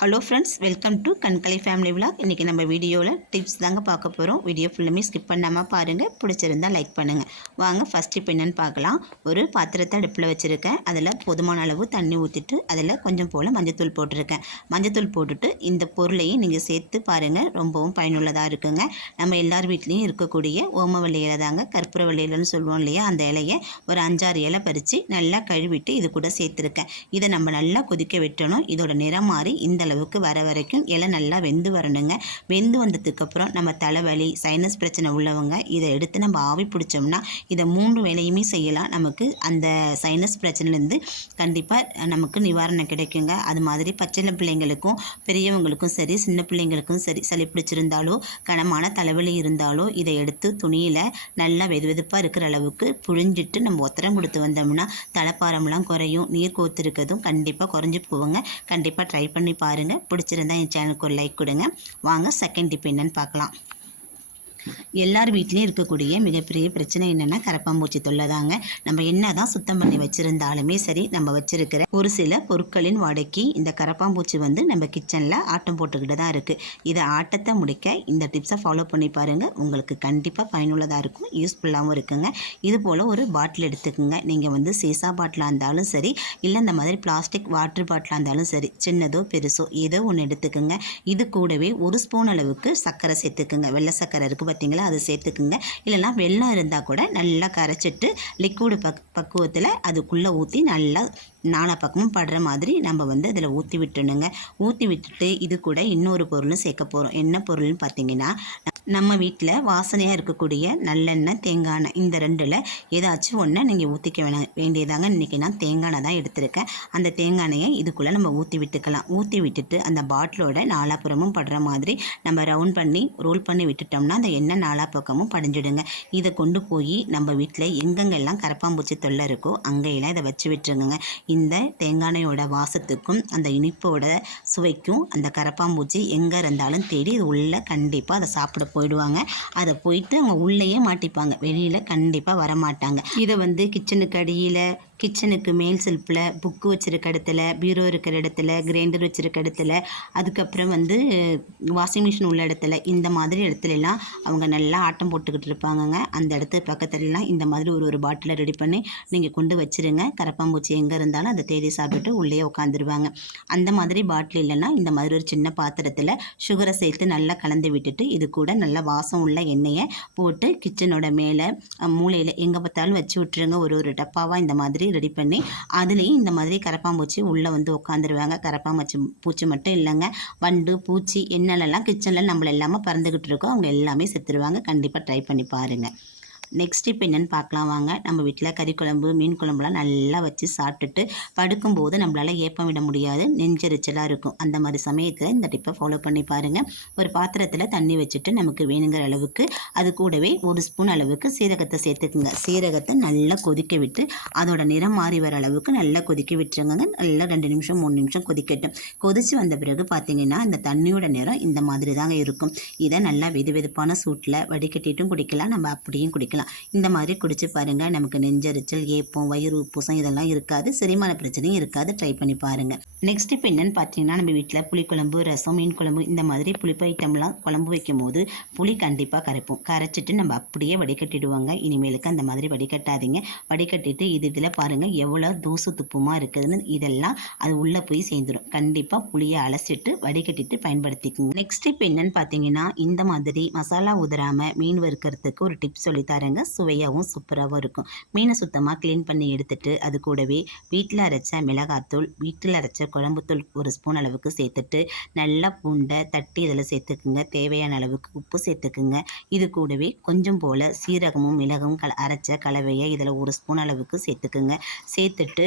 Hello friends welcome to Kankalai family vlog இன்றைக்கி நம்ம வீடியோவில் டிப்ஸ் தாங்க பார்க்க போகிறோம் வீடியோ ஃபுல்லுமே ஸ்கிப் பண்ணாமல் பாருங்கள் பிடிச்சிருந்தா லைக் பண்ணுங்கள் வாங்க ஃபஸ்ட் டிப் என்னன்னு பார்க்கலாம். ஒரு பாத்திரத்தை அடுப்பில் வச்சுருக்கேன். அதில் போதுமான அளவு தண்ணி ஊற்றிட்டு அதில் கொஞ்சம் போல் மஞ்சத்தூள் போட்டிருக்கேன். மஞ்சத்தூள் போட்டுட்டு இந்த பொருளையும் நீங்கள் சேர்த்து பாருங்கள் ரொம்பவும் பயனுள்ளதாக இருக்குங்க. நம்ம எல்லார் வீட்லேயும் இருக்கக்கூடிய ஓம இலை தாங்க கற்பூர வள்ளி சொல்லுவோம் இல்லையா அந்த இலையை ஒரு அஞ்சாறு இலை பறித்து நல்லா கழுவிட்டு இது கூட சேர்த்துருக்கேன். இதை நம்ம நல்லா கொதிக்க விட்டணும். இதோட நிறம் மாறி இந்த அளவுக்கு வர வரைக்கும் இலை நல்லா வெந்து வரணுங்க. வெந்து வந்ததுக்கப்புறம் நம்ம தலைவலி சைனஸ் பிரச்சனை உள்ளவங்க இதை எடுத்து நம்ம ஆவி பிடிச்சோம்னா இதை மூன்று வேலையுமே செய்யலாம். நமக்கு அந்த சைனஸ் பிரச்சனைலேருந்து கண்டிப்பாக நமக்கு நிவாரணம் கிடைக்குங்க. அது மாதிரி பச்சிள பிள்ளைங்களுக்கும் பெரியவங்களுக்கும் சரி சின்ன பிள்ளைங்களுக்கும் சரி சளி பிடிச்சிருந்தாலோ கனமான தலைவலி இருந்தாலோ இதை எடுத்து துணியில் நல்லா வெது வெதுப்பாக இருக்கிற அளவுக்கு புழிஞ்சிட்டு நம்ம ஒத்தரம் கொடுத்து வந்தோம்னா தலைப்பாரம்லாம் குறையும் நீர் கோத்திருக்கிறதும் கண்டிப்பாக குறைஞ்சி போகுங்க. கண்டிப்பாக ட்ரை பண்ணி பாருங்கள் பிடிச்சிருந்தா என் சேனலுக்கு ஒரு லைக் கொடுங்க. வாங்க செகண்ட் டிப் என்னன்னு பார்க்கலாம். எல்லார் வீட்லேயும் இருக்கக்கூடிய மிகப்பெரிய பிரச்சனை என்னென்னா கரப்பாம்பூச்சி தொல்லை தாங்க நம்ம என்ன தான் சுத்தம் பண்ணி வச்சுருந்தாலுமே சரி நம்ம வச்சிருக்கிற ஒரு சில பொருட்களின் வாடகைக்கு இந்த கரப்பாம்பூச்சி வந்து நம்ம கிச்சனில் ஆட்டம் போட்டுக்கிட்டு தான் இருக்குது இதை ஆட்டத்தை முடிக்க இந்த டிப்ஸை ஃபாலோ பண்ணி பாருங்கள் உங்களுக்கு கண்டிப்பாக பயனுள்ளதாக இருக்கும் யூஸ்ஃபுல்லாகவும் இருக்குங்க. இது போல் ஒரு பாட்டில் எடுத்துக்கோங்க. நீங்கள் வந்து சீசா பாட்டிலாக இருந்தாலும் சரி இல்லை இந்த மாதிரி பிளாஸ்டிக் வாட்டர் பாட்டிலாக இருந்தாலும் சரி சின்னதோ பெருசோ ஏதோ ஒன்று எடுத்துக்கோங்க. இது கூடவே ஒரு ஸ்பூன் அளவுக்கு சர்க்கரை சேர்த்துக்குங்க. வெள்ளை சர்க்கரை இருக்குது பார்த்தீங்களா அதை சேர்த்துக்குங்க. இல்லைனா வெள்ளம் இருந்தால் கூட நல்லா கரைச்சிட்டு லிக்விடு பக் பக்குவத்தில் அதுக்குள்ளே ஊற்றி நல்லா நாலா பக்கமும் படுற மாதிரி நம்ம வந்து அதில் ஊற்றி விட்டுணுங்க. ஊற்றி விட்டுட்டு இது கூட இன்னொரு பொருளும் சேர்க்க போகிறோம் என்ன பொருள்னு பார்த்தீங்கன்னா நம்ம வீட்டில் வாசனையாக இருக்கக்கூடிய நல்லெண்ணெய் தேங்காய் எண்ணெய் இந்த ரெண்டில் ஏதாச்சும் ஒன்று நீங்கள் ஊற்றிக்க வேணா வேண்டியதாங்க. இன்றைக்கி நான் தேங்காய் எண்ணெய் தான் எடுத்திருக்கேன். அந்த தேங்காய் எண்ணெயை இதுக்குள்ளே நம்ம ஊற்றி விட்டுக்கலாம். ஊற்றி விட்டுட்டு அந்த பாட்டிலோட நாலாப்புறமும் படுற மாதிரி நம்ம ரவுண்ட் பண்ணி ரோல் பண்ணி விட்டுட்டோம்னா அந்த எண்ணெய் நாலா பக்கமும் படிஞ்சிடுங்க. இதை கொண்டு போய் நம்ம வீட்டில் எங்கெங்கெல்லாம் கரப்பாம்பூச்சி தொல்லை இருக்கோ அங்கெல்லாம் இதை வச்சு விட்டுருங்க இந்த தேங்காய் எண்ணெயோட வாசத்துக்கும் அந்த இனிப்போட சுவைக்கும் அந்த கரப்பாம்பூச்சி எங்கே இருந்தாலும் தேடி இது உள்ளே கண்டிப்பாக அதை சாப்பிட போயிடுவாங்க. அதை போயிட்டு அவங்க உள்ளேயே மாட்டிப்பாங்க. வெளியில் கண்டிப்பாக வரமாட்டாங்க. இதை வந்து கிச்சனுக்கு அடியில் கிச்சனுக்கு மேல் செல்ஃபில் புக்கு வச்சுருக்க இடத்துல பீரோ இருக்கிற இடத்துல கிரைண்டர் வச்சுருக்க இடத்துல அதுக்கப்புறம் வந்து வாஷிங் மிஷின் உள்ள இடத்துல இந்த மாதிரி இடத்துலலாம் அவங்க நல்லா ஆட்டம் போட்டுக்கிட்டு இருப்பாங்கங்க. அந்த இடத்து பக்கத்துலலாம் இந்த மாதிரி ஒரு ஒரு பாட்டிலை ரெடி பண்ணி நீங்கள் கொண்டு வச்சுருங்க. கரப்பாம்பூச்சி எங்கே இருந்தாலும் அதை தேடி சாப்பிட்டு உள்ளே உட்காந்துருவாங்க அந்த மாதிரி பாட்டில் இல்லைன்னா இந்த மாதிரி ஒரு சின்ன பாத்திரத்தில் சுகரை சேர்த்து நல்லா கலந்து விட்டுட்டு இது கூட நல்லா வாசம் உள்ள எண்ணெயை போட்டு கிச்சனோட மேலே மூலையில் எங்கே பார்த்தாலும் வச்சு விட்டுருங்க. ஒரு ஒரு டப்பாவாக இந்த மாதிரி ரெடி பண்ணி அதுலேயும் இந்த மாதிரி கரப்பாம்பூச்சி உள்ளே வந்து உட்காந்துருவாங்க கரப்பாம்பூச்சி பூச்சி மட்டும் இல்லைங்க. வண்டு பூச்சி என்னென்னலாம் கிச்சனில் நம்மள எல்லாமே பறந்துக்கிட்டு இருக்கோ அவங்க எல்லாமே செத்துருவாங்க. கண்டிப்பாக ட்ரை பண்ணி பாருங்கள் நெக்ஸ்ட் இப்போ என்னென்னு பார்க்கலாம் வாங்க. நம்ம வீட்டில் கறி குழம்பு மீன் குழம்புலாம் நல்லா வச்சு சாப்பிட்டுட்டு படுக்கும்போது நம்மளால் ஏப்பம் விட முடியாது. நெஞ்செரிச்சலாக இருக்கும். அந்த மாதிரி சமயத்தில் இந்த டிப்பை ஃபாலோ பண்ணி பாருங்கள் ஒரு பாத்திரத்தில் தண்ணி வச்சுட்டு நமக்கு வேணுங்கிற அளவுக்கு அது கூடவே ஒரு ஸ்பூன் அளவுக்கு சீரகத்தை சேர்த்துக்குங்க. சீரகத்தை நல்லா கொதிக்க விட்டு அதோட நிறம் மாறி வர அளவுக்கு நல்லா கொதிக்க விட்டுருங்க நல்லா ரெண்டு நிமிஷம் மூணு நிமிஷம் கொதிக்கட்டும். கொதித்து வந்த பிறகு பார்த்தீங்கன்னா இந்த தண்ணியோட நிறம் இந்த மாதிரி தாங்க இருக்கும். இதை நல்லா வெது வெதுப்பான சூட்டில் வடிகட்டிட்டும் குடிக்கலாம். நம்ம அப்படியும் குடிக்கலாம். குடிக்கலாம் இந்த மாதிரி குடிச்சு பாருங்க. நமக்கு நெஞ்சரிச்சல் ஏப்பம் வயிறு உப்புசம் இதெல்லாம் இருக்காது. செரிமான பிரச்சனையும் இருக்காது. ட்ரை பண்ணி பாருங்க. நெக்ஸ்ட் இப்போ என்னன்னு பார்த்தீங்கன்னா நம்ம வீட்டில் புளிக்குழம்பு ரசம் மீன் குழம்பு இந்த மாதிரி புளிப்பு ஐட்டம்லாம் குழம்பு வைக்கும் போது புளி கண்டிப்பாக கரைப்போம். கரைச்சிட்டு நம்ம அப்படியே வடிகட்டிடுவாங்க. இனிமேலுக்கு அந்த மாதிரி வடிகட்டாதீங்க. வடிகட்டிட்டு இது இதில் பாருங்கள் எவ்வளோ தூசு துப்புமாக இருக்குதுன்னு இதெல்லாம் அது உள்ளே போய் சேர்ந்துடும் கண்டிப்பாக புளியை அலசிட்டு வடிகட்டிட்டு பயன்படுத்திக்கோங்க. நெக்ஸ்ட் இப்போ என்னன்னு பார்த்தீங்கன்னா இந்த மாதிரி மசாலா உதறாமல் மீன் வறுக்கிறதுக்கு ஒரு டிப்ஸ் சொல்லித்தரேன் பாருங்கள் சுவையாகவும் சூப்பராகவும் இருக்கும். மீனை சுத்தமாக க்ளீன் பண்ணி எடுத்துட்டு அது கூடவே வீட்டில் அரைச்ச மிளகாத்தூள் வீட்டில் அரைச்ச குழம்புத்தூள் ஒரு ஸ்பூன் அளவுக்கு சேர்த்துட்டு நல்லா பூண்டை தட்டி இதில் சேர்த்துக்குங்க. தேவையான அளவுக்கு உப்பு சேர்த்துக்குங்க. இது கூடவே கொஞ்சம் போல் சீரகமும் மிளகும் கல அரைச்ச கலவையை இதில் ஒரு ஸ்பூன் அளவுக்கு சேர்த்துக்குங்க. சேர்த்துட்டு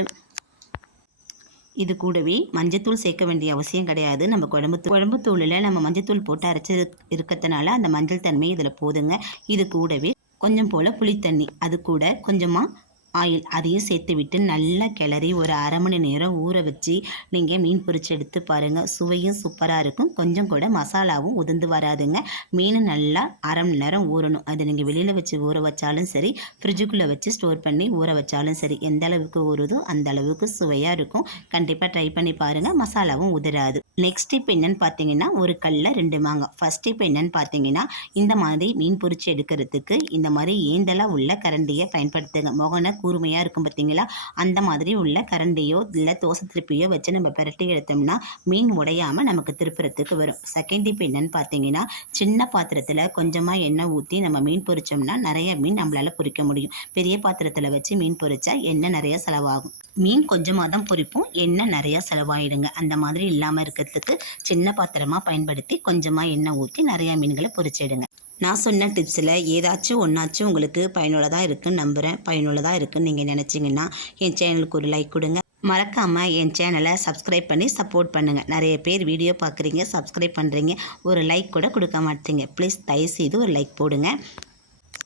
இது கூடவே மஞ்சத்தூள் சேர்க்க வேண்டிய அவசியம் கிடையாது. நம்ம குழம்பு குழம்பு தூளில் நம்ம மஞ்சத்தூள் போட்டு அரைச்சி இருக்கிறதுனால அந்த மஞ்சள் தன்மை இதில் போதுங்க. இது கூடவே கொஞ்சம் போல் புளித்தண்ணி. அது கூட கொஞ்சமாக ஆயில் அதையும் சேர்த்து விட்டு நல்லா கிளறி ஒரு அரை மணி நேரம் ஊற வச்சு நீங்கள் மீன் பொரிச்சு எடுத்து பாருங்கள் சுவையும் சூப்பராக இருக்கும். கொஞ்சம் கூட மசாலாவும் உதிர்ந்து வராதுங்க. மீன் நல்லா அரை மணி நேரம் ஊறணும். அதை நீங்கள் வெளியில் வச்சு ஊற வச்சாலும் சரி ஃப்ரிட்ஜுக்குள்ளே வச்சு ஸ்டோர் பண்ணி ஊற வச்சாலும் சரி எந்த அளவுக்கு ஊறுதோ அந்த அளவுக்கு சுவையாக இருக்கும். கண்டிப்பாக ட்ரை பண்ணி பாருங்கள் மசாலாவும் உதிராது. நெக்ஸ்ட் இப்போ என்னன்னு பார்த்தீங்கன்னா ஒரு கல்லில் ரெண்டு மாங்காய். ஃபர்ஸ்ட் இப்போ என்னென்னு பார்த்தீங்கன்னா இந்த மாதிரி மீன் பொரிச்சு எடுக்கிறதுக்கு இந்த மாதிரி ஏந்தலாக உள்ள கரண்டியை பயன்படுத்துங்க. மொகனை கூர்மையாக இருக்கும் பார்த்தீங்களா அந்த மாதிரி உள்ள கரண்டியோ இல்லை தோசை திருப்பியோ வச்சு நம்ம பிரட்டி எடுத்தோம்னா மீன் உடையாமல் நமக்கு திருப்புறத்துக்கு வரும். செகண்ட் டிப் என்னன்னு பார்த்தீங்கன்னா சின்ன பாத்திரத்தில் கொஞ்சமாக எண்ணெய் ஊற்றி நம்ம மீன் பொரிச்சோம்னா நிறைய மீன் நம்மளால் பொரிக்க முடியும். பெரிய பாத்திரத்தில் வச்சு மீன் பொரிச்சா எண்ணெய் நிறைய செலவாகும். மீன் கொஞ்சமாக தான் பொரிப்போம் எண்ணெய் நிறையா செலவாயிடுங்க. அந்த மாதிரி இல்லாமல் இருக்கிறதுக்கு சின்ன பாத்திரமாக பயன்படுத்தி கொஞ்சமாக எண்ணெய் ஊற்றி நிறையா மீன்களை பொரிச்சிடுங்க. நான் சொன்ன டிப்ஸில் ஏதாச்சும் ஒன்றாச்சும் உங்களுக்கு பயனுள்ளதாக இருக்குன்னு நம்புகிறேன் பயனுள்ளதாக இருக்குன்னு நீங்கள் நினச்சிங்கன்னா என் சேனலுக்கு ஒரு லைக் கொடுங்க. மறக்காமல் என் சேனலை சப்ஸ்கிரைப் பண்ணி சப்போர்ட் பண்ணுங்கள் நிறைய பேர் வீடியோ பார்க்குறீங்க சப்ஸ்கிரைப் பண்ணுறீங்க ஒரு லைக் கூட கொடுக்க மாட்டீங்க. ப்ளீஸ் தயவுசெய்து ஒரு லைக் போடுங்க.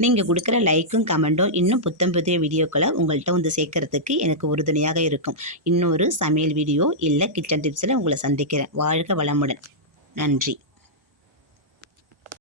நீங்கள் கொடுக்குற லைக்கும் கமெண்ட்டும் இன்னும் புத்தம் புதிய வீடியோக்களை உங்கள்கிட்ட வந்து சேர்க்கறதுக்கு எனக்கு உறுதுணையாக இருக்கும். இன்னொரு சமையல் வீடியோ இல்லை கிச்சன் டிப்ஸில் உங்களை சந்திக்கிறேன். வாழ்க வளமுடன். நன்றி.